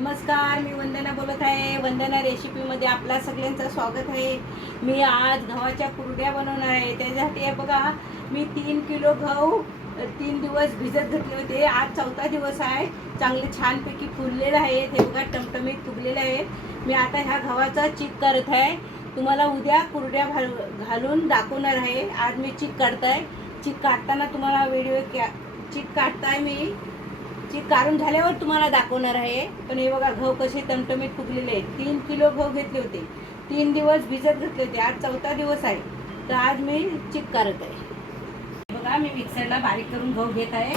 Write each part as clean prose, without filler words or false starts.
नमस्कार, मी वंदना बोलत आहे. वंदना रेसिपीमध्ये आपला सगळ्यांचं स्वागत आहे. मी आज गव्हाच्या कुरड्या बनवणार आहे. त्याच्यासाठी हे बघा, मी 3 किलो गहू 3 दिवस भिजत घातले होते. आज 4था दिवस आहे. चांगले छानपैकी फुललेले आहेत. हे बघा, टमटमीत फुगलेले आहेत. मी आता ह्या गव्हाचा चीक करत आहे. तुम्हाला उद्या कुरड्या घालून दाखवणार आहे. आज मी चीक काढताय. चीक काढताना तुम्हाला व्हिडिओ चीक काढताय मी. चीक काढून झाल्यावर तुम्हाला दाखवणार आहे. पण हे बघा, गहू कसे टमटमीत फुगलेले आहेत. 3 किलो गहू घेतले होते. 3 दिवस भिजत घातले होते. आज 4था दिवस आहे. तर आज मी चीक करत आहे. बघा, मी मिक्सरला बारीक करून गहू घेत आहे.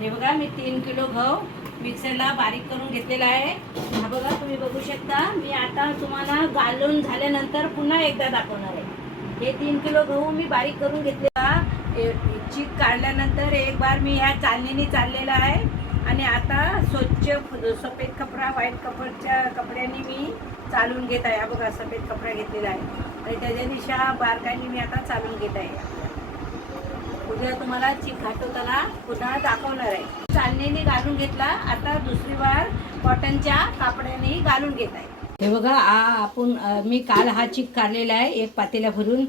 हे बघा, मी 3 किलो गहू मिक्सरला बारीक करून घेतलेला आहे. हा बघा, तुम्ही बघू शकता. मी आता तुम्हाला गाळून झाल्यानंतर पुन्हा एकदा दाखवणार आहे. हे 3 किलो गहू मी बारीक करून घेतलेला. चीक काढल्यानंतर एक बार मी ह्या चालणीने चाललेला आहे. आणि आता स्वच्छ सफेद कपडा, व्हाईट कपड्याने मी चालून घेत आहे. हा बघा, सफेद कपडा घेतलेला आहे आणि त्याच्या दिशा बारकाईने मी आता चालून घेत आहे. उद्या तुम्हाला चीक घाटवताना पुन्हा दाखवणार आहे. चालणीने घालून घेतला. आता दुसरी बार कॉटनच्या कापडाने घालून घेत आहे. हे बघा, मी काल हा चीक काढलेला आहे. एक पातेला भरून,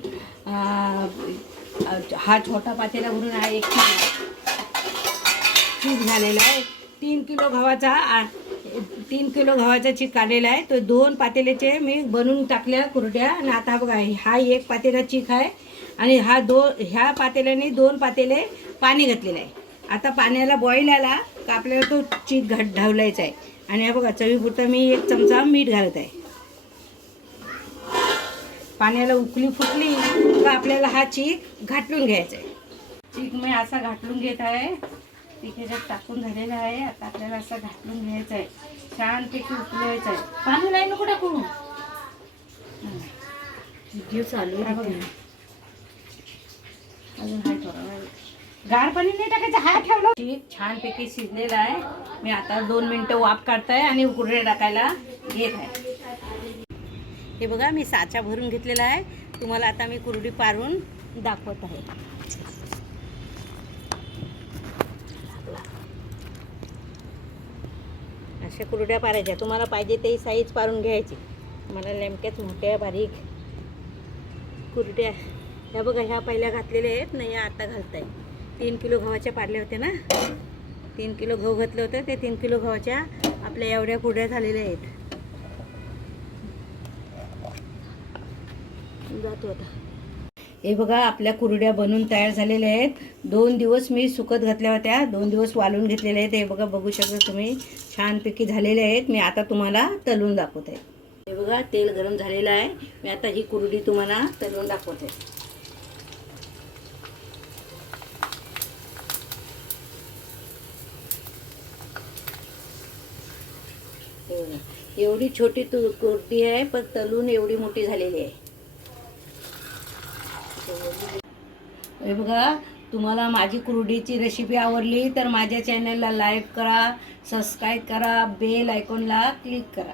हा छोटा पातेला भरून हा एक चीक झालेला आहे. 3 किलो गव्हाचा चीक काढलेला आहे. तो 2 पातेल्याचे मी बनवून टाकल्या कुरड्या. आणि आता बघा, हा एक पातेला चीक आहे आणि ह्या पातेल्याने 2 पातेले पाणी घातलेलं आहे. आता पाण्याला बॉईल आला का आपल्याला तो चीक ढवलायचा आहे. आणि हा बघा, चवीपुरता मी 1 चमचा मीठ घालत आहे. पाण्याला उकळी फुटली का आपल्याला हा चीक घाटलून घ्यायचा आहे. चीक मी असा घाटलून घेत आहे. चीक ह्याच्यात टाकून झालेला आहे. आता आपल्याला असा घाटलून घ्यायचा आहे. छानपैकी उकळवायचं आहे. पाणी नाही नको टाकू. व्हिडिओ चालू आहे. अजून हा थोडा गार पाणी नाही टाकायचं. हा ठेवलं. चीक छानपैकी शिजलेला आहे. मी आता 2 मिनिटं वाफ काढताय आणि कुरड्या टाकायला घेत आहे. हे बघा, मी साचा भरून घेतलेला आहे. तुम्हाला आता मी कुरडी पारून दाखवत आहे. अशा कुरड्या पारायच्या. तुम्हाला पाहिजे ते साईज पारून घ्यायची. मला नेमक्याच मोठ्या बारीक कुरड्या. ह्या बघा, ह्या पहिल्या घातलेल्या आहेत नाही, आता घालताय. 3 किलो गव्हाच्या पाडल्या होत्या ना. 3 किलो गहू घातलं होतं. ते 3 किलो गव्हाच्या आपल्या एवढ्या कुरड्या झालेल्या आहेत. जातो आता. हे बघा, आपल्या कुरड्या बनून तयार झालेल्या आहेत. 2 दिवस मी सुकत घातल्या होत्या. 2 दिवस वाळून घेतलेल्या आहेत. हे बघा, बघू शकता तुम्ही, छानपैकी झालेले आहेत. मी आता तुम्हाला तळून दाखवते. हे बघा, तेल गरम झालेलं आहे. मी आता ही कुरडी तुम्हाला तळून दाखवते. एवढी छोटी कुरडी आहे, पण तळून एवढी मोठी झालेली आहे. हे बघा, तुम्हाला माझी कुरडीची रेसिपी आवडली तर माझ्या चॅनलला लाईक करा, सबस्क्राईब करा, बेल आयकॉनला क्लिक करा.